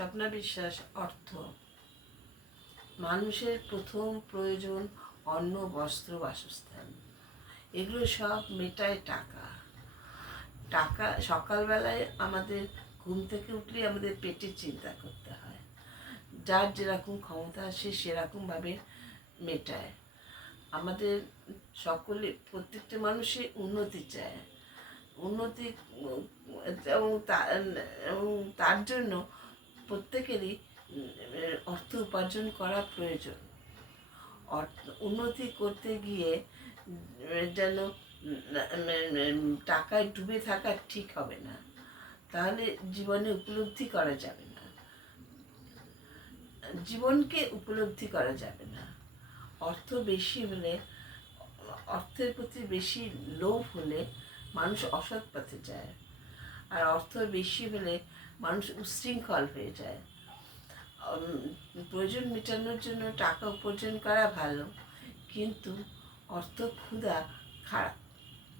স্বপ্না বিশ্বাস। অর্থ। মানুষের প্রথম প্রয়োজন অন্ন, বস্ত্র, বাসস্থান। এগুলো সব মেটায় টাকা। টাকা সকালবেলায় আমাদের ঘুম থেকে উঠলেই আমাদের পেটের চিন্তা করতে হয়। যার যেরকম ক্ষমতা সে সেরকমভাবে মেটায়। আমাদের সকলে, প্রত্যেকটা মানুষই উন্নতি চায়। উন্নতি এবং তার জন্য প্রত্যেকেরই অর্থ উপার্জন করা প্রয়োজন। উন্নতি করতে গিয়ে যেন টাকায় ডুবে থাকা ঠিক হবে না, তাহলে জীবনে উপলব্ধি করা যাবে না, জীবনকে উপলব্ধি করা যাবে না। অর্থ বেশি হলে, অর্থের প্রতি বেশি লোভ হলে মানুষ অসৎ পথে যায়। আর অর্থ বেশি হলে মানুষ উচ্ছৃঙ্খল হয়ে যায়। প্রয়োজন মেটানোর জন্য টাকা উপার্জন করা ভালো, কিন্তু অর্থ ক্ষুধা খারাপ।